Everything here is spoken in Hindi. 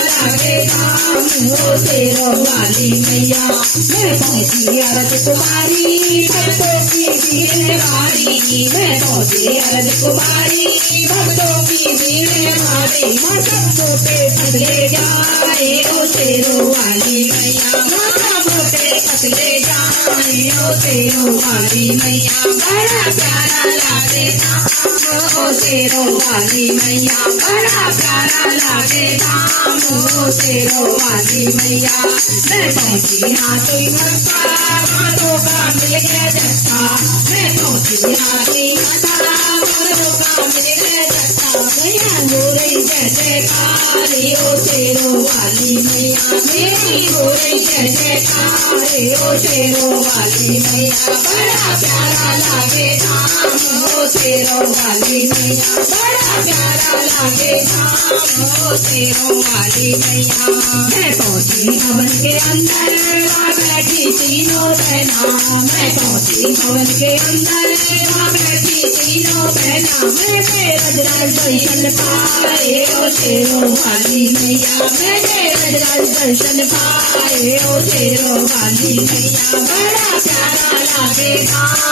लागे धाम हो शेरों वाली मैया। मैं पहुंची अर्ज तुम्हारी भक्तों की भीड़ भारी, मैं पहुंची अर्ज तुम्हारी भक्तों की भीड़ भारी। माता मोटे पतले जाए ओ शेरों वाली मैया, माता मोटे पतले जाए ओ शेरों वाली मैया। बड़ा प्यारा लागे धाम ओ शेरों वाली मैया, बड़ा प्यारा लागे धाम ओ शेरों वाली मैया। मैं पहुंची हाथी मस्ता मातों का मिल गया जस्ता, मैं पहुंची हाथी मस्ता मातों का मिल गया जस्ता। मैया हो रही जय जयकारी ओ शेरों वाली मैया, मेरी हो रही जय जयकारी ओ शेरों वाली मैया। बड़ा प्यारा लागे धाम ओ शेरों वाली मैया, बड़ा प्यारा लागे धाम ओ शेरों वाली मैया। मैं पहुंची भवन के अंदर वहाँ बैठी तीनों बहना, मैं पहुंची भवन के अंदर वहाँ बैठी तीनों बहना। मैंने रजराज दर्शन पाए ओ शेरों वाली मैया, मैंने रजराज दर्शन पाए ओ शेरों वाली मैया। बड़ा प्यारा लागे धाम।